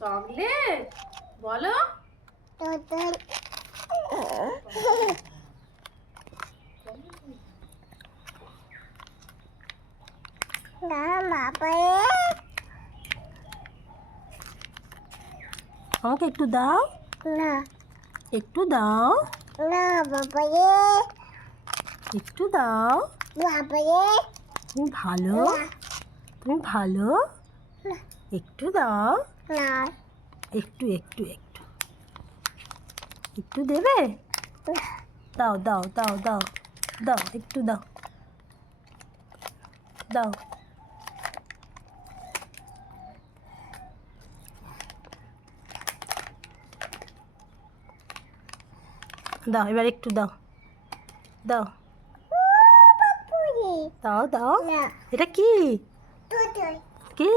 Chocolate বলো। আমাকে একটু দাও, একটু দাও, একটু দাও। তুমি ভালো, তুমি ভালো, একটু দাও, একটু একটু একটু একটু দেবে। দাও দাও দাও দাও দাও, একটু দাও, দাও। দাও এবার একটু দাও, দাও দাও দাও। এটা কি? কি?